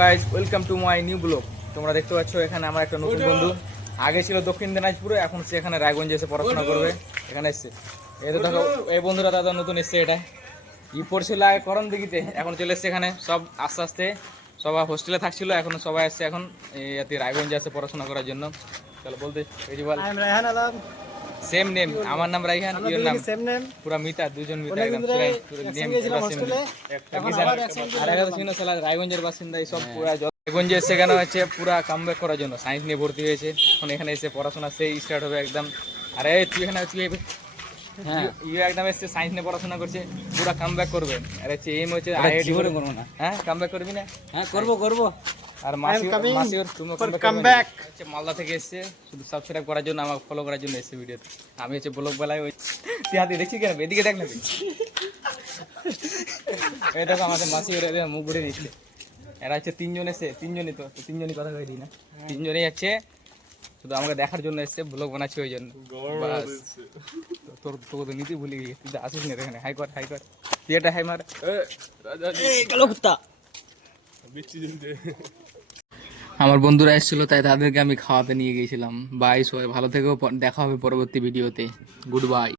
Guys welcome to my new blog. তোমরা দেখতে পাচ্ছ এখানে আমার একটা নতুন বন্ধু, আগে ছিল দক্ষিণ দিনাজপুরে, এখন সে এখানে রায়গঞ্জে এসে পড়াশোনা করবে। এখানে এসছে এই তো দেখো, এই বন্ধুরা দাদা নতুন এসছে। এটা ই পড়ছিল আগে করণ দিঘিতে, এখন চলে এসছে এখানে। সব আস্তে আস্তে সবাই হোস্টেলে থাকছিল, এখন সবাই এসছে এখন এই রায়গঞ্জে আসে পড়াশোনা করার জন্য। চলো বলতে সেম নেম, আমার নাম রাইহান, ইওর নাম সেম নেম, পুরা মিতা, দুজন মিতা একদম রায়গঞ্জের বাসিন্দা। এই সব পুরা রায়গঞ্জে এসে কেন হচ্ছে পুরা কামব্যাক করার জন্য, সায়েন্স নিয়ে ভর্তি হয়েছে। এখন এখানে এসে পড়াশোনা সেই স্টার্ট হবে একদম। আরে তুই এখানে হ্যাঁ ইয়ে একদম এসে সায়েন্স নিয়ে পড়াশোনা করছে, পুরা কামব্যাক করবে। আরে হচ্ছে এম হচ্ছে আইআইটি করে করবো না, হ্যাঁ কামব্যাক করবি না? হ্যাঁ করবো। আর মাসি ওর তুমি কামব্যাক হচ্ছে মালদা থেকে এসেছে শুধু সাবস্ক্রাইব করার জন্য, আমাকে ফলো করার জন্য এসেছে ভিডিওতে। আমি হচ্ছে ব্লগ বেলায় ওই হাতে দেখছি কেন, এদিকে দেখ না তুই। এই দেখো আমাদের মাসি ওর মুখ ঘুরে দিয়েছিল। এরা হচ্ছে তিনজন এসে, তিনজনই তো তিনজনই কথা কই দিই না, তিনজনই যাচ্ছে শুধু আমাকে দেখার জন্য এসছে, ব্লগ বানাচ্ছি ওই জন্য। তোর তোকে তো নিতে ভুলে গিয়ে, তুই তো আসিস না এখানে। হাই কর তুই এটা হাই মার। আমার বন্ধুরা এসেছিল তাই তাদেরকে আমি খাওয়াতে নিয়ে গিয়েছিলাম। বাই, সবাই ভালো থেকো, দেখা হবে পরবর্তী ভিডিওতে। Good bye.